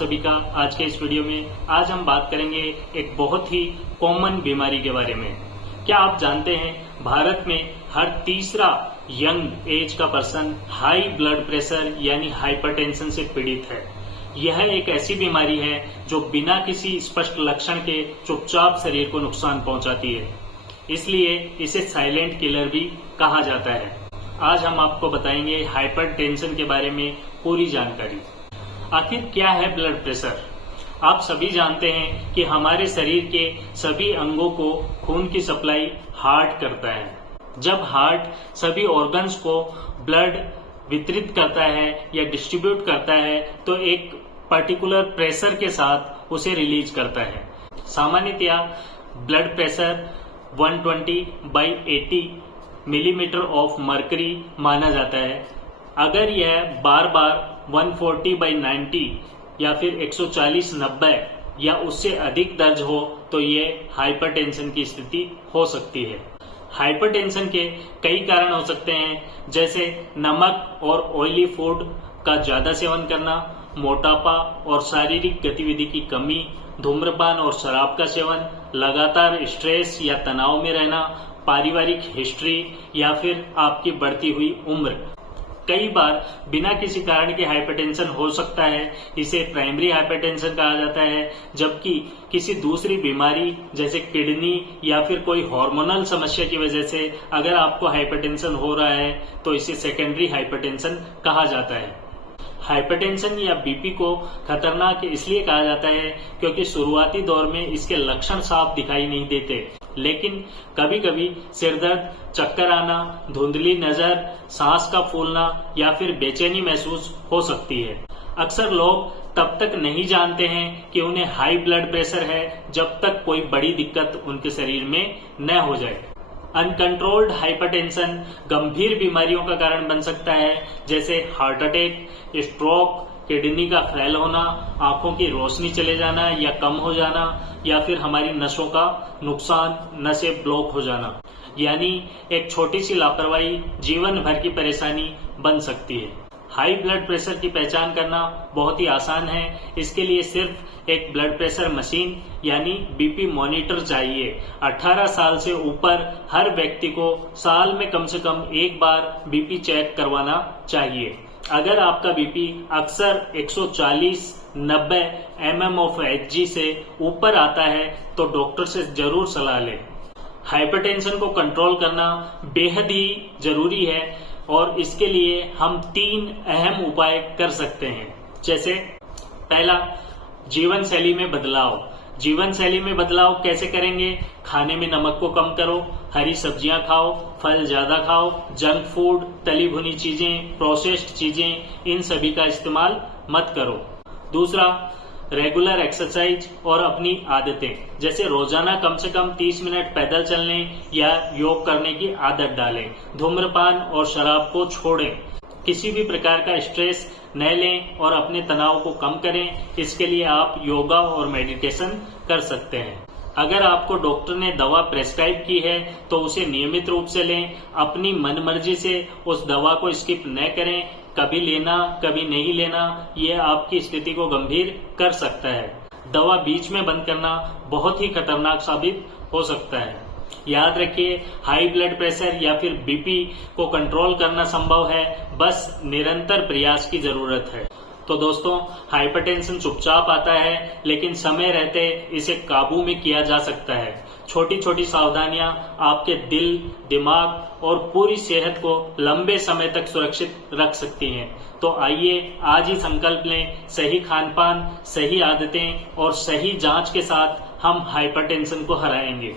सभी का आज के इस वीडियो में। आज हम बात करेंगे एक बहुत ही कॉमन बीमारी के बारे में। क्या आप जानते हैं भारत में हर तीसरा यंग एज का पर्सन हाई ब्लड प्रेशर यानी हाइपरटेंशन से पीड़ित है। यह एक ऐसी बीमारी है जो बिना किसी स्पष्ट लक्षण के चुपचाप शरीर को नुकसान पहुंचाती है, इसलिए इसे साइलेंट किलर भी कहा जाता है। आज हम आपको बताएंगे हाइपरटेंशन के बारे में पूरी जानकारी। आखिर क्या है ब्लड प्रेशर? आप सभी जानते हैं कि हमारे शरीर के सभी अंगों को खून की सप्लाई हार्ट करता है। जब हार्ट सभी ऑर्गन्स को ब्लड वितरित करता है या डिस्ट्रीब्यूट करता है तो एक पर्टिकुलर प्रेशर के साथ उसे रिलीज करता है। सामान्यतया blood pressure 120/80 millimetre of mercury माना जाता है। अगर यह बार बार 140/90 या फिर 140/90 या उससे अधिक दर्ज हो तो ये हाइपरटेंशन की स्थिति हो सकती है। हाइपरटेंशन के कई कारण हो सकते हैं, जैसे नमक और ऑयली फूड का ज्यादा सेवन करना, मोटापा और शारीरिक गतिविधि की कमी, धूम्रपान और शराब का सेवन, लगातार स्ट्रेस या तनाव में रहना, पारिवारिक हिस्ट्री या फिर आपकी बढ़ती हुई उम्र। कई बार बिना किसी कारण के हाइपरटेंशन हो सकता है, इसे प्राइमरी हाइपरटेंशन कहा जाता है, जबकि किसी दूसरी बीमारी जैसे किडनी या फिर कोई हार्मोनल समस्या की वजह से अगर आपको हाइपरटेंशन हो रहा है तो इसे सेकेंडरी हाइपरटेंशन कहा जाता है। हाइपरटेंशन या बीपी को खतरनाक इसलिए कहा जाता है क्योंकि शुरुआती दौर में इसके लक्षण साफ दिखाई नहीं देते, लेकिन कभी कभी सिरदर्द, चक्कर आना, धुंधली नजर, सांस का फूलना या फिर बेचैनी महसूस हो सकती है। अक्सर लोग तब तक नहीं जानते हैं कि उन्हें हाई ब्लड प्रेशर है जब तक कोई बड़ी दिक्कत उनके शरीर में न हो जाए। अनकंट्रोल्ड हाइपरटेंशन गंभीर बीमारियों का कारण बन सकता है, जैसे हार्ट अटैक, स्ट्रोक, किडनी का फेल होना, आंखों की रोशनी चले जाना या कम हो जाना, या फिर हमारी नसों का नुकसान, नसें ब्लॉक हो जाना। यानी एक छोटी सी लापरवाही जीवन भर की परेशानी बन सकती है। हाई ब्लड प्रेशर की पहचान करना बहुत ही आसान है। इसके लिए सिर्फ एक ब्लड प्रेशर मशीन यानी बीपी मॉनिटर चाहिए। 18 साल से ऊपर हर व्यक्ति को साल में कम से कम एक बार बीपी चेक करवाना चाहिए। अगर आपका बीपी अक्सर 140/90 mmHg से ऊपर आता है तो डॉक्टर से जरूर सलाह लें। हाइपरटेंशन को कंट्रोल करना बेहद ही जरूरी है और इसके लिए हम 3 अहम उपाय कर सकते हैं। जैसे पहला, जीवन शैली में बदलाव। जीवन शैली में बदलाव कैसे करेंगे? खाने में नमक को कम करो, हरी सब्जियां खाओ, फल ज्यादा खाओ, जंक फूड, तली भुनी चीजें, प्रोसेस्ड चीजें, इन सभी का इस्तेमाल मत करो। दूसरा, रेगुलर एक्सरसाइज और अपनी आदतें, जैसे रोजाना कम से कम 30 मिनट पैदल चलने या योग करने की आदत डालें। धूम्रपान और शराब को छोड़ें। किसी भी प्रकार का स्ट्रेस न लें और अपने तनाव को कम करें। इसके लिए आप योगा और मेडिटेशन कर सकते हैं। अगर आपको डॉक्टर ने दवा प्रेस्क्राइब की है तो उसे नियमित रूप से लें। अपनी मनमर्जी से उस दवा को स्किप न करें। कभी लेना, कभी नहीं लेना, ये आपकी स्थिति को गंभीर कर सकता है। दवा बीच में बंद करना बहुत ही खतरनाक साबित हो सकता है। याद रखिए, हाई ब्लड प्रेशर या फिर बीपी को कंट्रोल करना संभव है, बस निरंतर प्रयास की जरूरत है। तो दोस्तों, हाइपरटेंशन चुपचाप आता है, लेकिन समय रहते इसे काबू में किया जा सकता है। छोटी छोटी सावधानियां आपके दिल, दिमाग और पूरी सेहत को लंबे समय तक सुरक्षित रख सकती हैं। तो आइए आज ही संकल्प लें, सही खानपान, सही आदतें और सही जांच के साथ हम हाइपरटेंशन को हराएंगे।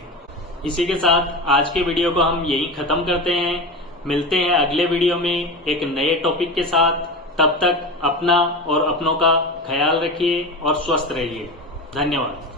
इसी के साथ आज के वीडियो को हम यही खत्म करते हैं। मिलते हैं अगले वीडियो में एक नए टॉपिक के साथ। तब तक अपना और अपनों का ख्याल रखिए और स्वस्थ रहिए। धन्यवाद।